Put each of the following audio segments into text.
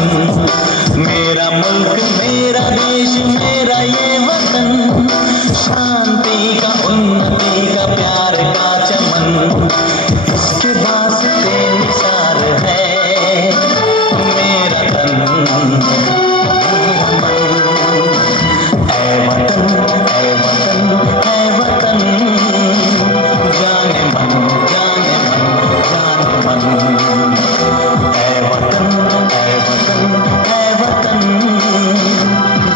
मेरा मुल्क मेरा देश मेरा ये वतन, शांति का उन्नति का प्यार का चमन, इसके वास्ते निसार है मेरा तन मेरा मन। ऐ वतन ऐ वतन ऐ वतन, जाने मन जाने मन जाने मन। ऐ वतन ऐ वतन ऐ वतन,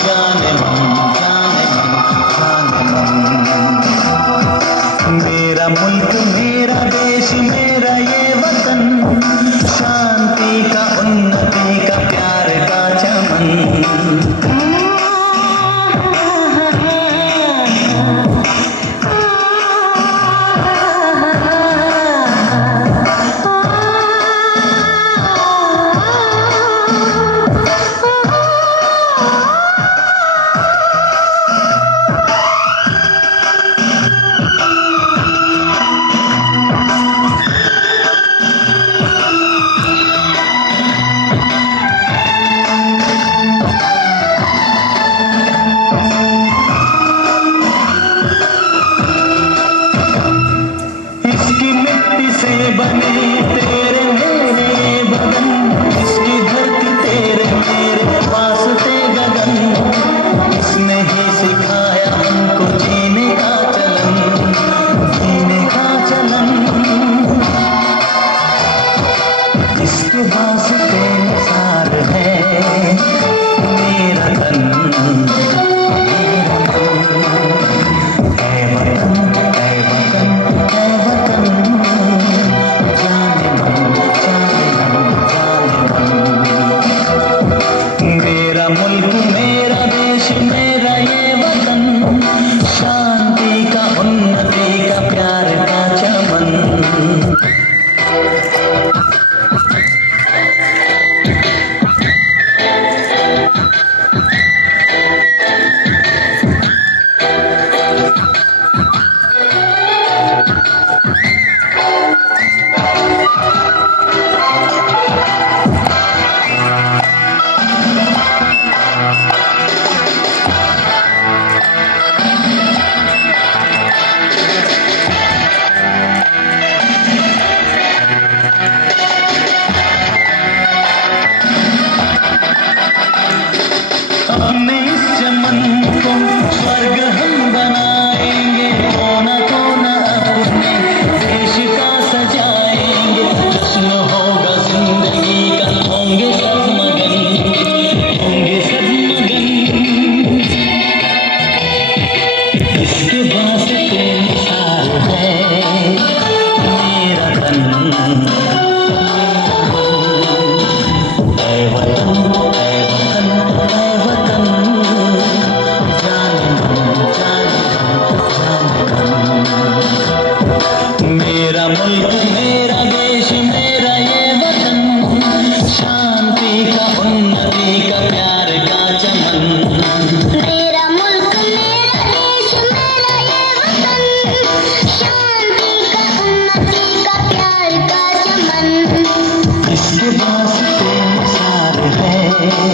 जाने मन जाने मन जाने मन। मेरा मुल्क मेरा देश मेरा ये वतन, शांति का उन्नति का प्यार का चमन। इसकी मिट्टी से बने तेरे मेरे बदन, इसकी धरती तेरे मेरे वास्ते गगन, इसने ही सिखाया हमको जीने का चलन, जीने का चलन। इसके वास्ते निसार है मेरा तन मेरा मन। ऐ वतन ऐ वतन ऐ वतन, जाने मन जाने मन जाने मन। मेरा मुल्क मेरा देश मेरा ये वतन, शांति का उन्नति का प्यार का चमन। अपने इस चमन को स्वर्ग हम बनाएंगे, कोना कोना अपने देश का सजाएंगे। जश्न होगा जिंदगी का, होंगे सब मगन, होंगे सब मगन। इसके वास्ते निसार है मेरा तन ऐ वतन ऐ वतन ऐ वतन, जाने मन जाने मन। मेरा मुल्क मेरा देश मेरा ये वतन, शांति का उन्नति का प्यार का चमन। मेरा मुल्क मेरा देश मेरा ये वतन, शांति का उन्नति का प्यार का चमन। इसके वास्ते निसार है